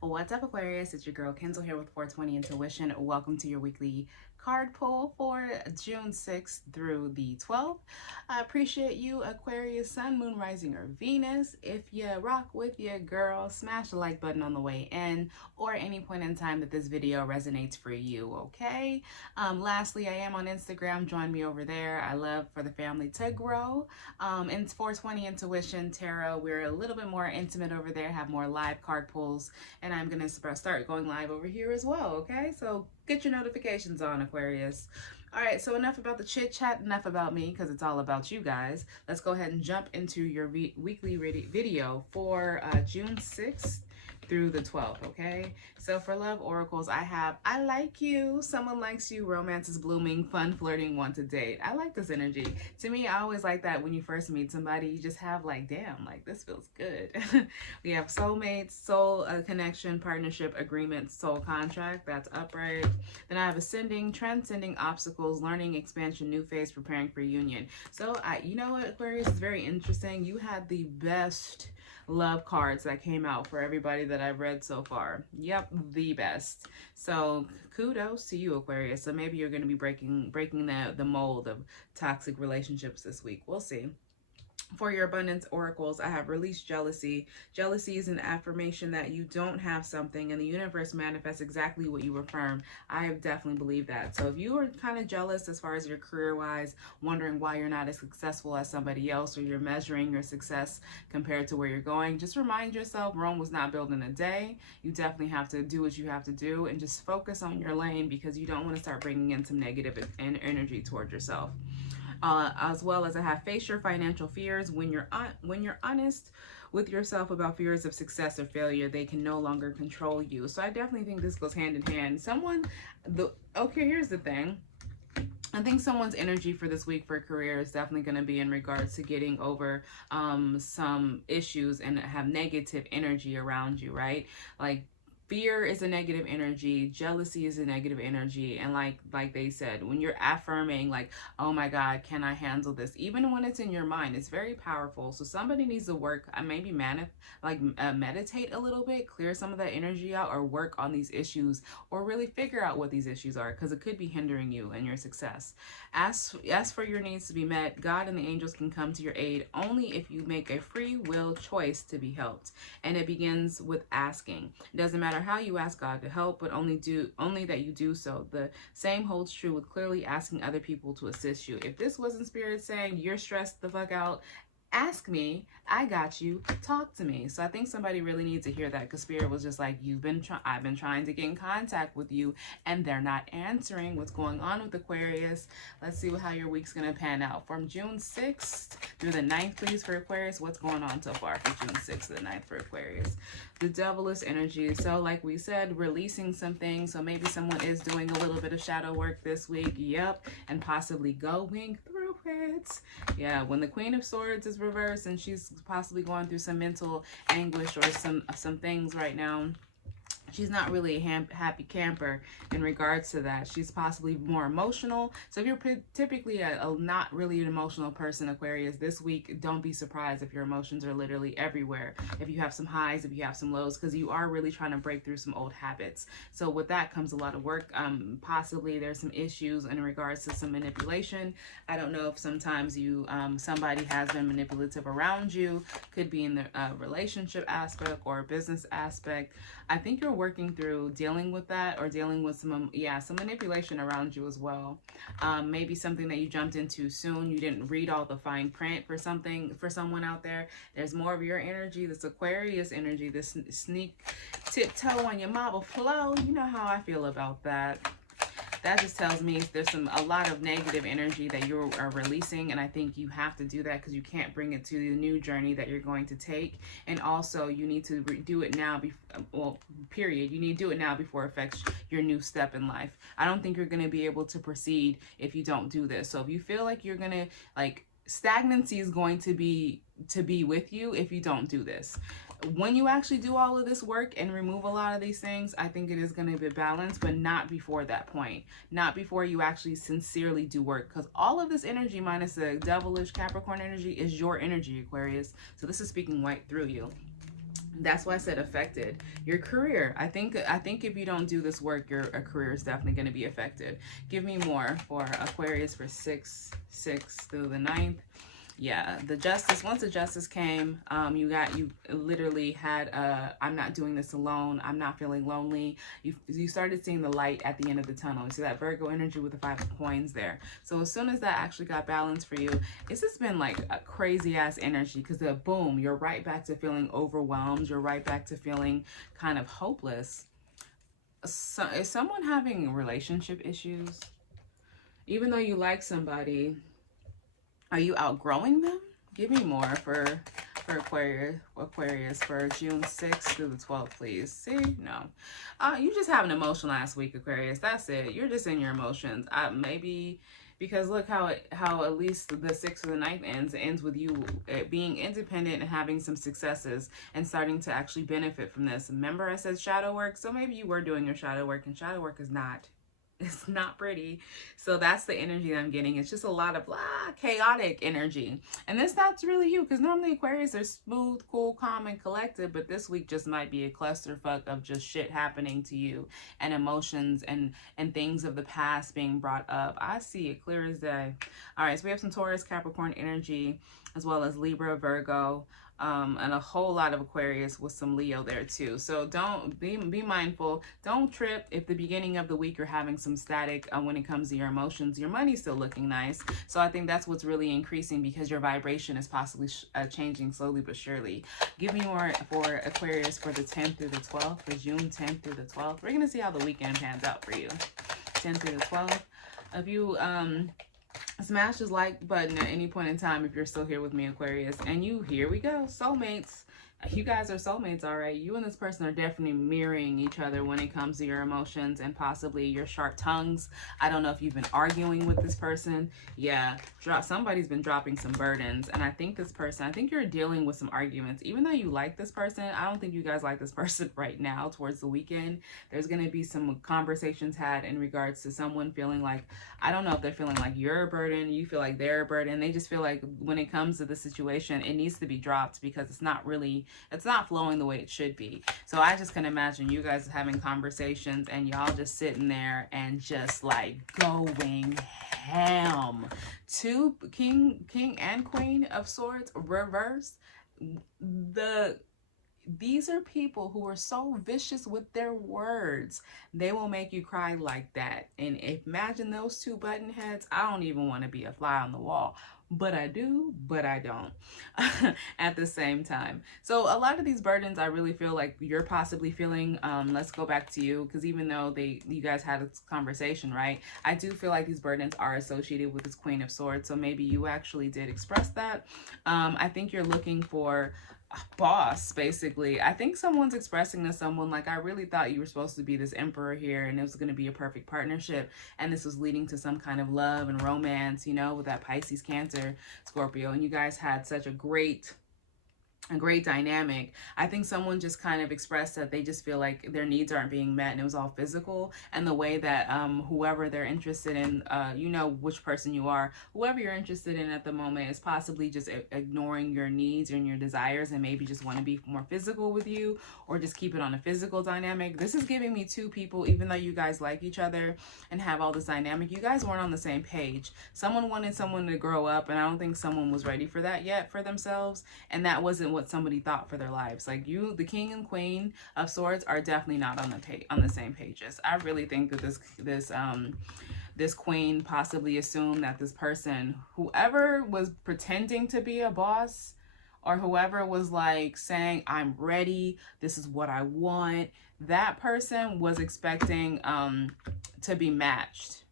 What's up, Aquarius? It's your girl Kenzel here with 420 Intuition. Welcome to your weekly card pull for June 6th through the 12th. I appreciate you, Aquarius, Sun, Moon, Rising, or Venus. If you rock with your girl, smash the like button on the way in or any point in time that this video resonates for you, okay? Lastly, I am on Instagram. Join me over there. I love for the family to grow. And 420 Intuition Tarot, we're a little bit more intimate over there, have more live card pulls, and I'm going to start going live over here as well, okay? So get your notifications on, Aquarius. All right, so enough about the chit chat, enough about me, because it's all about you guys. Let's go ahead and jump into your weekly video for June 6th through the 12th, okay? So for love oracles, I have, I like you, someone likes you, romance is blooming, fun, flirting, want to date. I like this energy. To me, I always like that when you first meet somebody, you just have like, damn, like this feels good. We have soulmates, soul connection, partnership, agreement, soul contract, that's upright. Then I have ascending, transcending obstacles, learning, expansion, new phase, preparing for union. So you know what, Aquarius, is very interesting. You had the best love cards that came out for everybody that I've read so far. Yep, the best. So kudos to you, Aquarius. So maybe you're going to be breaking the mold of toxic relationships this week. We'll see. For your abundance oracles, I have released jealousy. Jealousy is an affirmation that you don't have something and the universe manifests exactly what you affirm. I have definitely believed that. So if you are kind of jealous as far as your career-wise, wondering why you're not as successful as somebody else, or you're measuring your success compared to where you're going, just remind yourself Rome was not built in a day. You definitely have to do what you have to do and just focus on your lane, because you don't want to start bringing in some negative energy towards yourself. As well as I have face your financial fears. When you're honest with yourself about fears of success or failure, they can no longer control you. So I definitely think this goes hand in hand. Okay, here's the thing. I think someone's energy for this week for career is definitely going to be in regards to getting over some issues and have negative energy around you, right? Like, fear is a negative energy, jealousy is a negative energy, and like they said, when you're affirming like, oh my God, can I handle this? Even when it's in your mind, it's very powerful. So somebody needs to work, maybe meditate a little bit, clear some of that energy out, or work on these issues, or really figure out what these issues are, because it could be hindering you and your success. Ask for your needs to be met. God and the angels can come to your aid only if you make a free will choice to be helped. And it begins with asking. It doesn't matter how you ask God to help, but only that you do so. The same holds true with clearly asking other people to assist you. If this wasn't Spirit saying you're stressed the fuck out, ask me, I got you, talk to me. So I think somebody really needs to hear that, because Spirit was just like, I've been trying to get in contact with you and they're not answering. What's going on with Aquarius? Let's see how your week's going to pan out. From June 6th through the 9th, please, for Aquarius. What's going on so far from June 6th to the 9th for Aquarius? The devilish energy. So like we said, releasing some things. So maybe someone is doing a little bit of shadow work this week. Yep. And possibly going through it. Yeah, when the Queen of Swords is reversed and she's possibly going through some mental anguish or some things right now, she's not really a happy camper in regards to that. She's possibly more emotional. So if you're typically a not really an emotional person, Aquarius, this week, don't be surprised if your emotions are literally everywhere. If you have some highs, if you have some lows, because you are really trying to break through some old habits. So with that comes a lot of work. Possibly there's some issues in regards to some manipulation. I don't know if sometimes somebody has been manipulative around you. Could be in the relationship aspect or business aspect. I think you're working through dealing with that, or dealing with some manipulation around you as well. Maybe something that you jumped into soon. You didn't read all the fine print for someone out there. There's more of your energy, this Aquarius energy, this sneak tiptoe on your marble flow. You know how I feel about that. That just tells me there's a lot of negative energy that you are releasing, and I think you have to do that because you can't bring it to the new journey that you're going to take. And also, you need to do it now. Period. You need to do it now before it affects your new step in life. I don't think you're going to be able to proceed if you don't do this. So if you feel like you're going to stagnancy is going to be with you if you don't do this. When you actually do all of this work and remove a lot of these things, I think it is going to be balanced, but not before that point. Not before you actually sincerely do work, because all of this energy minus the devilish Capricorn energy is your energy, Aquarius. So this is speaking right through you. That's why I said affected. Your career. I think if you don't do this work, your career is definitely going to be affected. Give me more for Aquarius for 6 through the 9th. Yeah, the justice, once the justice came, you literally had I'm not doing this alone, I'm not feeling lonely. You started seeing the light at the end of the tunnel. You see that Virgo energy with the 5 of coins there. So as soon as that actually got balanced for you, it's just been like a crazy ass energy, because the boom, you're right back to feeling overwhelmed, you're right back to feeling kind of hopeless. So is someone having relationship issues? Even though you like somebody, are you outgrowing them? Give me more for Aquarius for June 6th through the 12th, please. See? No. You just have an emotional last week, Aquarius. That's it. You're just in your emotions. Maybe because look how at least the 6th or the 9th ends with you being independent and having some successes and starting to actually benefit from this. Remember I said shadow work? So maybe you were doing your shadow work, and shadow work is not, it's not pretty. So that's the energy that I'm getting. It's just a lot of chaotic energy. And this not really you, because normally Aquarius are smooth, cool, calm, and collected. But this week just might be a clusterfuck of just shit happening to you, and emotions and things of the past being brought up. I see it clear as day. All right, so we have some Taurus, Capricorn energy, as well as Libra, Virgo. And a whole lot of Aquarius with some Leo there too. So don't be mindful. Don't trip if the beginning of the week you're having some static when it comes to your emotions. Your money's still looking nice. So I think that's what's really increasing, because your vibration is possibly changing slowly but surely. Give me more for Aquarius for the 10th through the 12th, for June 10th through the 12th. We're going to see how the weekend pans out for you. 10th through the 12th. If you smash the like button at any point in time if you're still here with me, Aquarius. And here we go, soulmates. You guys are soulmates, all right? You and this person are definitely mirroring each other when it comes to your emotions and possibly your sharp tongues. I don't know if you've been arguing with this person. Yeah, somebody's been dropping some burdens. And I think this person, I think you're dealing with some arguments. Even though you like this person, I don't think you guys like this person right now towards the weekend. There's going to be some conversations had in regards to someone feeling like, I don't know if they're feeling like you're a burden, you feel like they're a burden. They just feel like when it comes to the situation, it needs to be dropped because it's not flowing the way it should be. So I just can imagine you guys having conversations and y'all just sitting there and just like going ham. Two king and queen of swords reversed. These are people who are so vicious with their words. They will make you cry like that. And imagine those two button heads. I don't even want to be a fly on the wall. But I do, but I don't at the same time. So a lot of these burdens, I really feel like you're possibly feeling. Let's go back to you, because even though you guys had a conversation, right? I do feel like these burdens are associated with this Queen of Swords. So maybe you actually did express that. I think you're looking for boss, basically. I think someone's expressing to someone like, I really thought you were supposed to be this emperor here and it was going to be a perfect partnership, and this was leading to some kind of love and romance, you know, with that Pisces, Cancer, Scorpio, and you guys had such a great dynamic. I think someone just kind of expressed that they just feel like their needs aren't being met, and it was all physical. And the way that whoever they're interested in, you know which person you are, whoever you're interested in at the moment is possibly just ignoring your needs and your desires, and maybe just want to be more physical with you, or just keep it on a physical dynamic. This is giving me two people, even though you guys like each other and have all this dynamic, you guys weren't on the same page. Someone wanted someone to grow up, and I don't think someone was ready for that yet for themselves, and that wasn't what somebody thought for their lives. Like you, the King and Queen of Swords, are definitely not on the same pages. I really think that this queen possibly assumed that this person, whoever was pretending to be a boss, or whoever was like saying, I'm ready, this is what I want, that person was expecting to be matched.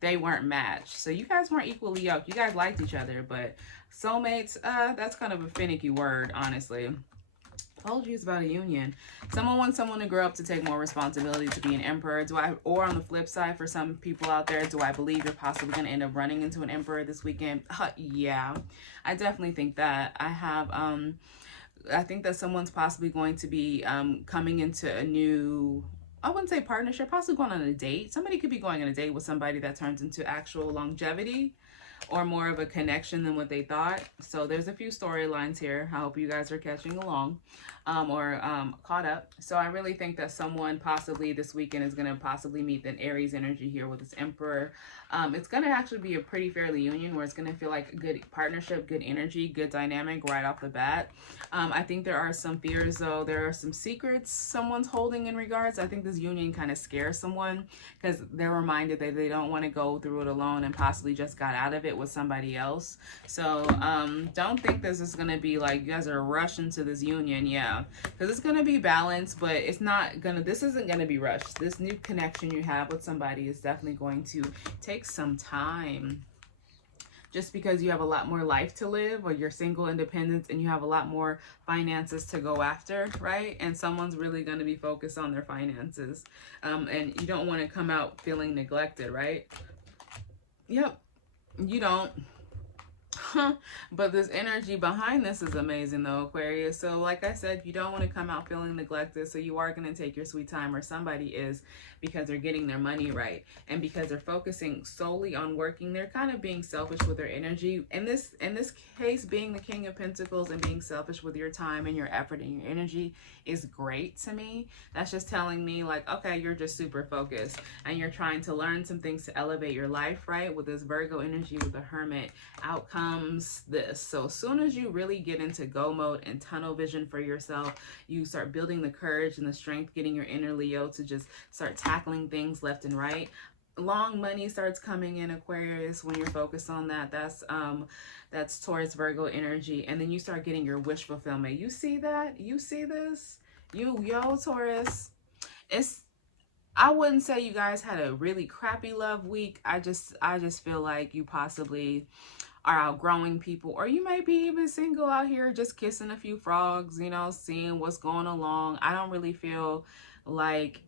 They weren't matched. So you guys weren't equally yoked. You guys liked each other, but soulmates, that's kind of a finicky word, honestly. Told you it's about a union. Someone wants someone to grow up to take more responsibility, to be an emperor. Or on the flip side, for some people out there, do I believe you're possibly going to end up running into an emperor this weekend? Yeah, I definitely think that. I think that someone's possibly going to be coming into a new, I wouldn't say partnership, possibly going on a date. Somebody could be going on a date with somebody that turns into actual longevity. or more of a connection than what they thought. So there's a few storylines here. I hope you guys are catching along or caught up. So I really think that someone possibly this weekend is going to possibly meet an Aries energy here with this Emperor. It's going to actually be a pretty fairly union where it's going to feel like a good partnership, good energy, good dynamic right off the bat. I think there are some fears though. There are some secrets someone's holding in regards. I think this union kind of scares someone because they're reminded that they don't want to go through it alone and possibly just got out of it with somebody else. So don't think this is going to be like you guys are rushing to this union. Yeah, because it's going to be balanced, but it's not going to, this isn't going to be rushed. This new connection you have with somebody is definitely going to take some time. Just because you have a lot more life to live, or you're single, independent, and you have a lot more finances to go after, right? And someone's really going to be focused on their finances. And you don't want to come out feeling neglected, right? Yep, you don't. But this energy behind this is amazing though, Aquarius. So like I said, you don't want to come out feeling neglected. So you are going to take your sweet time, or somebody is, because they're getting their money right. And because they're focusing solely on working, they're kind of being selfish with their energy. In this case, being the King of Pentacles and being selfish with your time and your effort and your energy is great to me. That's just telling me like, okay, you're just super focused and you're trying to learn some things to elevate your life, right? With this Virgo energy, with the Hermit, out comes this. So as soon as you really get into go mode and tunnel vision for yourself, you start building the courage and the strength, getting your inner Leo to just start tackling things left and right. Long money starts coming in, Aquarius, when you're focused on that. That's Taurus, Virgo energy. And then you start getting your wish fulfillment. You see that? You see this? Yo, Taurus. I wouldn't say you guys had a really crappy love week. I just feel like you possibly are outgrowing people, or you may be even single out here just kissing a few frogs, you know, seeing what's going along. I don't really feel like,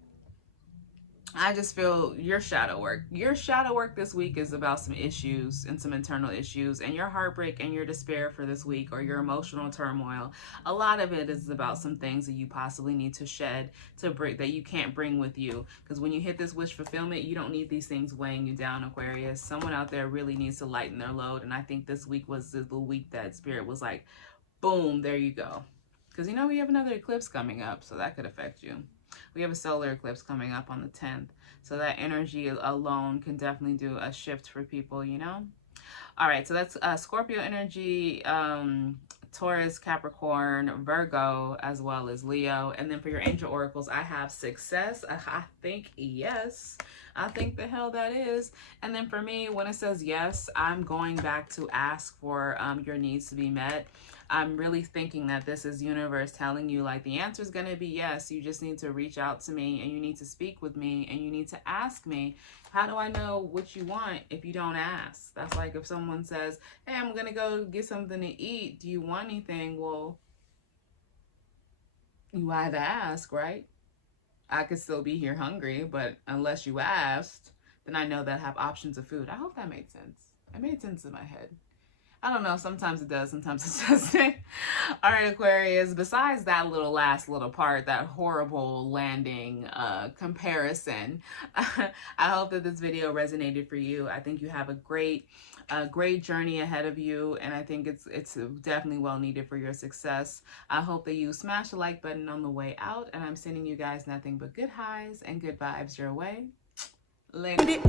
I just feel your shadow work. Your shadow work this week is about some issues and some internal issues, and your heartbreak and your despair for this week, or your emotional turmoil. A lot of it is about some things that you possibly need to shed to break, that you can't bring with you. Because when you hit this wish fulfillment, you don't need these things weighing you down, Aquarius. Someone out there really needs to lighten their load. And I think this week was the week that Spirit was like, boom, there you go. Because you know we have another eclipse coming up, so that could affect you. We have a solar eclipse coming up on the 10th. So that energy alone can definitely do a shift for people, you know? All right, so that's Scorpio energy, Taurus, Capricorn, Virgo, as well as Leo. And then for your angel oracles, I have success. I think yes. I think the hell that is. And then for me, when it says yes, I'm going back to ask for your needs to be met. I'm really thinking that this is universe telling you like the answer is going to be yes. You just need to reach out to me, and you need to speak with me, and you need to ask me. How do I know what you want if you don't ask? That's like if someone says, hey, I'm going to go get something to eat. Do you want anything? Well, you either ask, right? I could still be here hungry, but unless you asked, then I know that I have options of food. I hope that made sense. It made sense in my head. I don't know. Sometimes it does. Sometimes it doesn't. All right, Aquarius. Besides that last little part, that horrible landing comparison, I hope that this video resonated for you. I think you have a great journey ahead of you, and I think it's definitely well needed for your success. I hope that you smash the like button on the way out, and I'm sending you guys nothing but good highs and good vibes your way. Later.